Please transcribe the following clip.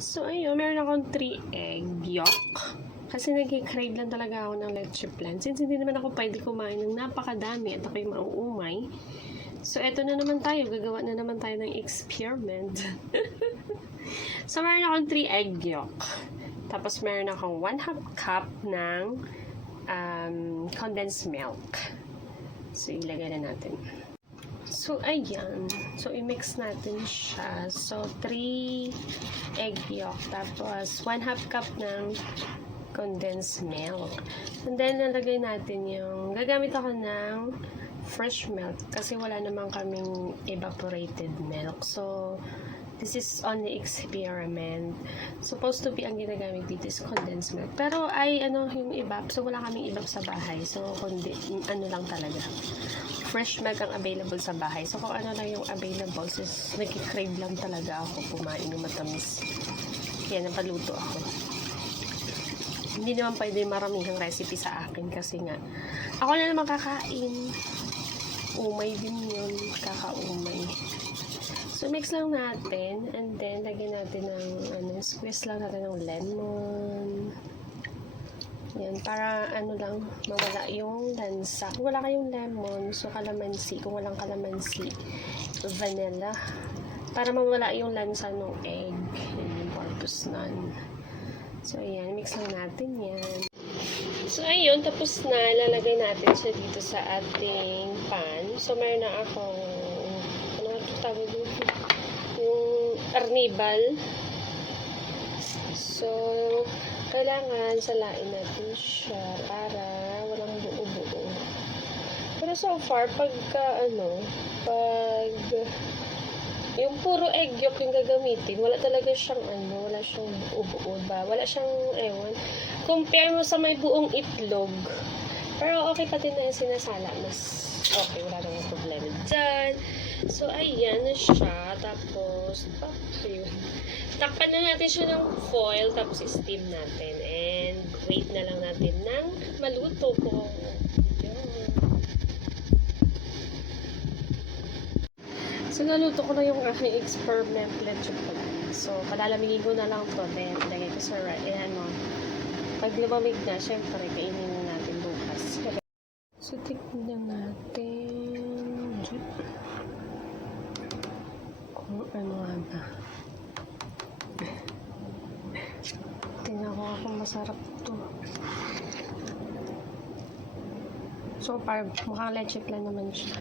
So, ayun, meron akong 3 egg yolk. Kasi nag-crave lang talaga ako ng leche plan. Since hindi naman ako pwede kumain ng napakadami at ako'y mauumay. So, eto na naman tayo. Gagawa na naman tayo ng experiment. So, meron akong 3 egg yolk. Tapos, meron akong 1/2 cup ng condensed milk. So, ilagay na natin. So, ayan. So, i-mix natin siya. So, 3 egg yolk. Tapos, 1/2 cup ng condensed milk. And then, nalagay natin yung, gagamit ako ng fresh milk kasi wala naman kaming evaporated milk. So, this is only experiment. Supposed to be ang ginagamit dito is condensed milk. Pero yung evap. So, wala kaming evap sa bahay. So, lang talaga. Fresh milk ang available sa bahay. So, kung ano lang yung available, is nag-crave lang talaga ako kumain ng matamis. Kaya napaluto ako. Hindi naman pwede maramihang recipe sa akin kasi nga, ako na naman kakain. Umay din yun. Kakaumay. So, mix lang natin. And then, lagyan natin ng, squeeze lang natin ng lemon. Yan, para lang, mawala yung lansa. Kung wala kayong lemon, so kalamansi. Kung walang kalamansi, vanilla. Para mawala yung lansa ng egg. Yan yung purpose nun. So, ayan, mix lang natin yan. So, ayun, tapos na. Lalagay natin siya dito sa ating pan. So, meron na akong, ano nga tawag dito? Yung arnibal. So, kailangan salain natin siya para walang buo-buo. Pero so far, pag yung puro egg yolk yung gagamitin, wala talaga siyang wala siyang buo-buo ba? Wala siyang, compare mo sa may buong itlog. Pero okay pa din na yung sinasala. Mas okay, wala nang problema dyan. So, ayan na siya. Tapos, ayun. Takpan na natin siya ng foil, tapos steam natin. And, wait na lang natin ng maluto po. So, naluto ko na yung aking experiment leche plan. So, palalamigin ko na lang ito. Then, ilagay ko sa pag lumamig na, syempre, kainin na natin bukas. So, tignan natin. Kung ano nga ba. Tingnan ko kung masarap to. So, mukhang leche plan naman siya.